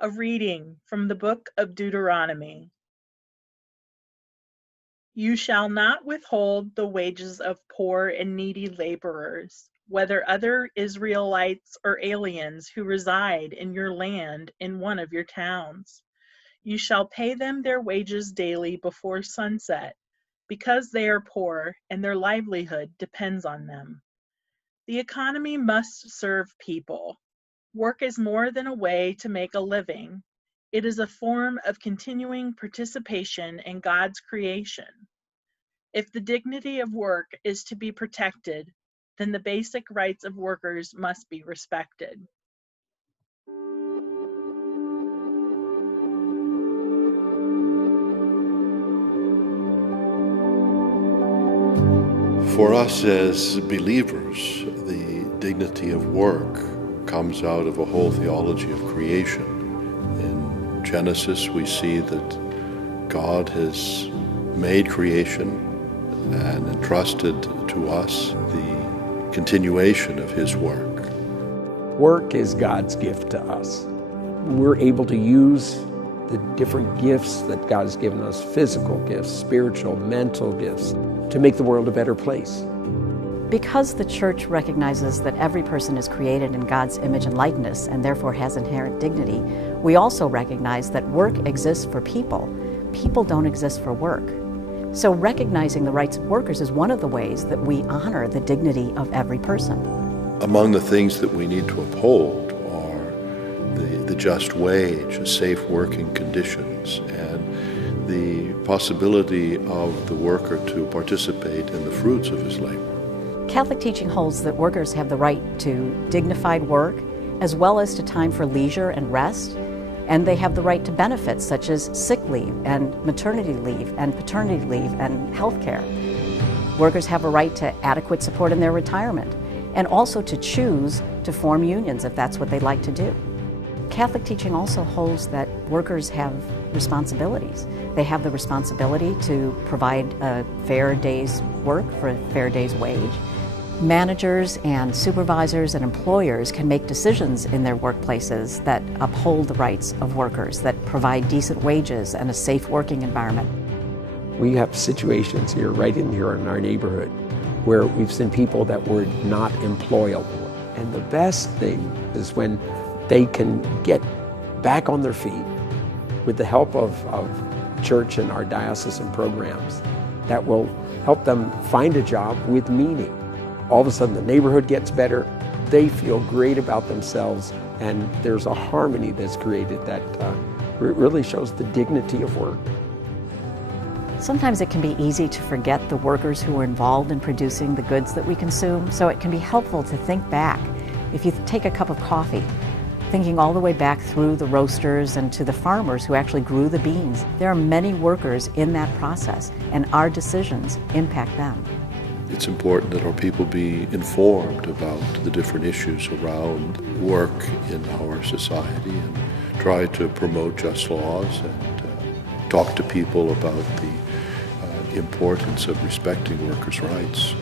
A reading from the book of Deuteronomy. You shall not withhold the wages of poor and needy laborers, whether other Israelites or aliens who reside in your land in one of your towns. You shall pay them their wages daily before sunset, because they are poor and their livelihood depends on them. The economy must serve people. Work is more than a way to make a living. It is a form of continuing participation in God's creation. If the dignity of work is to be protected, then the basic rights of workers must be respected. For us as believers, the dignity of work comes out of a whole theology of creation. In Genesis, we see that God has made creation and entrusted to us the continuation of his work. Work is God's gift to us. We're able to use the different gifts that God has given us, physical gifts, spiritual, mental gifts, to make the world a better place. Because the church recognizes that every person is created in God's image and likeness and therefore has inherent dignity, we also recognize that work exists for people. People don't exist for work. So recognizing the rights of workers is one of the ways that we honor the dignity of every person. Among the things that we need to uphold are the just wage, safe working conditions, and the possibility of the worker to participate in the fruits of his labor. Catholic teaching holds that workers have the right to dignified work, as well as to time for leisure and rest, and they have the right to benefits such as sick leave and maternity leave and paternity leave and health care. Workers have a right to adequate support in their retirement, and also to choose to form unions if that's what they'd like to do. Catholic teaching also holds that workers have responsibilities. They have the responsibility to provide a fair day's work for a fair day's wage. Managers and supervisors and employers can make decisions in their workplaces that uphold the rights of workers, that provide decent wages and a safe working environment. We have situations right here in our neighborhood where we've seen people that were not employable. And the best thing is when they can get back on their feet with the help of church and our diocesan programs that will help them find a job with meaning. All of a sudden the neighborhood gets better, they feel great about themselves, and there's a harmony that's created that really shows the dignity of work. Sometimes it can be easy to forget the workers who are involved in producing the goods that we consume, so it can be helpful to think back. If you take a cup of coffee, thinking all the way back through the roasters and to the farmers who actually grew the beans, there are many workers in that process, and our decisions impact them. It's important that our people be informed about the different issues around work in our society and try to promote just laws and talk to people about the importance of respecting workers' rights.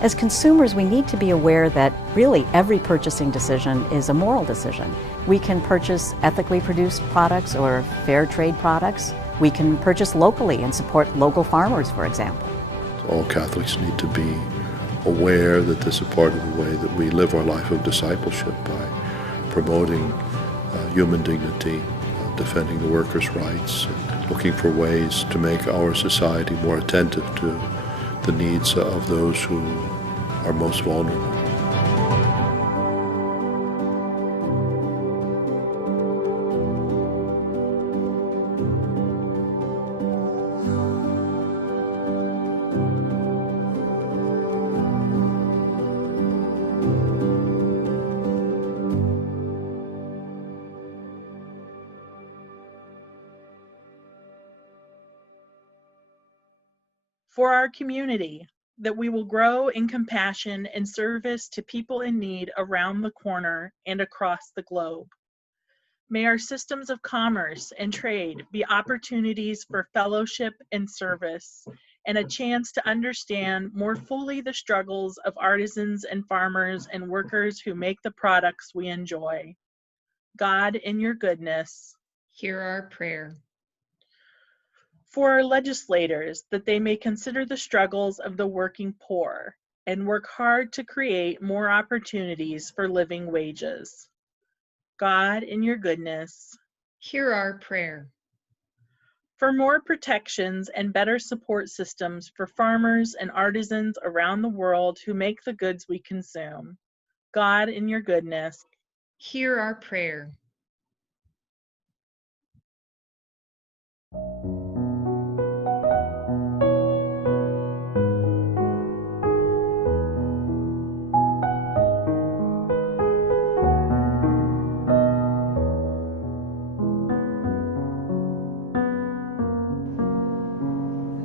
As consumers, we need to be aware that really every purchasing decision is a moral decision. We can purchase ethically produced products or fair trade products. We can purchase locally and support local farmers, for example. All Catholics need to be aware that this is part of the way that we live our life of discipleship by promoting human dignity, defending the workers' rights, and looking for ways to make our society more attentive to the needs of those who are most vulnerable. For our community, that we will grow in compassion and service to people in need around the corner and across the globe. May our systems of commerce and trade be opportunities for fellowship and service, and a chance to understand more fully the struggles of artisans and farmers and workers who make the products we enjoy. God, in your goodness, hear our prayer. for our legislators, that they may consider the struggles of the working poor and work hard to create more opportunities for living wages. God, in your goodness, Hear our prayer. for more protections and better support systems for farmers and artisans around the world who make the goods we consume. God, in your goodness, Hear our prayer.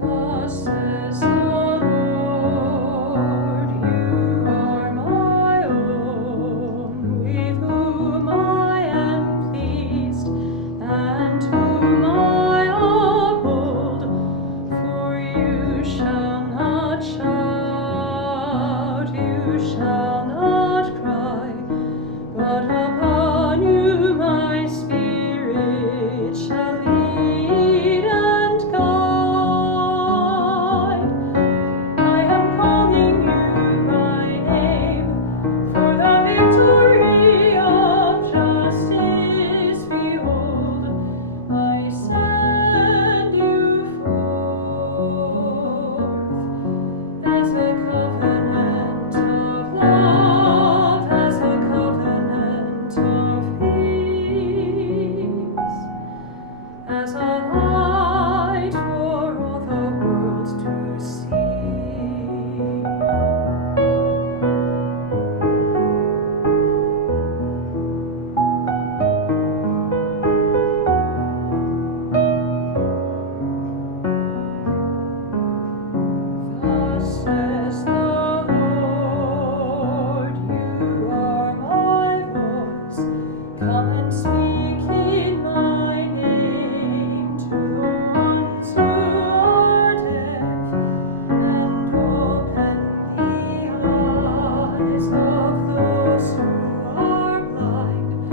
Thus says the Lord, you are my own, with whom I am pleased, and whom I uphold. For you shall not shout, you shall not cry, but upon you my spirit shall lead and guide. I am calling you by name, for the victory of justice. Behold, I send you forth as a covenant of love, as a covenant of peace, as a light for all the world to see. Thus says the Lord, you are my voice. Come and speak in my name to the ones who are deaf, and open the eyes of those who are blind.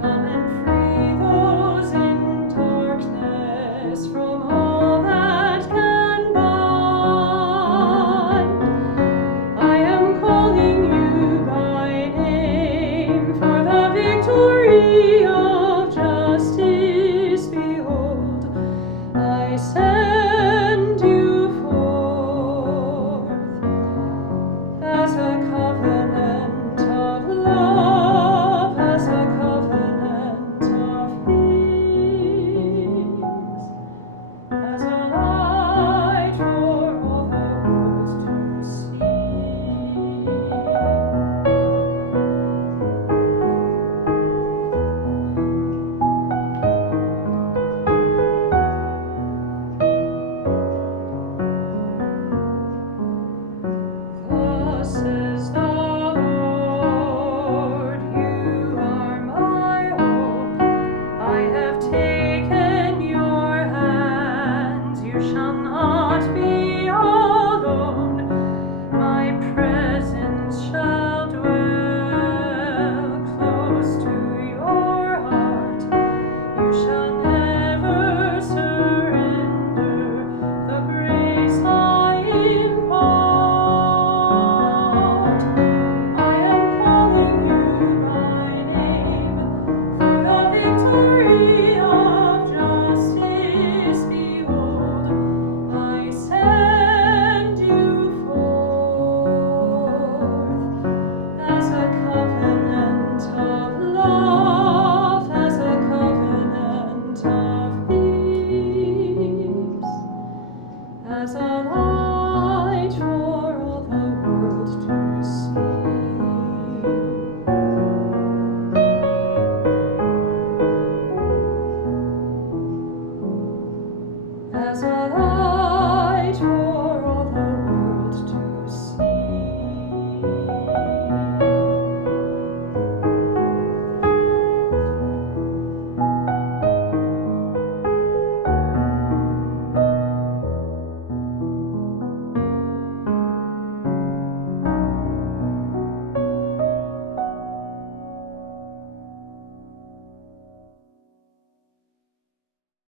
Come and free those in darkness from all that can bind. I am calling you by name, for the victory of justice. Behold, I send you forth as a covenant of love, as a covenant of peace, as a light for all the world to see. Thus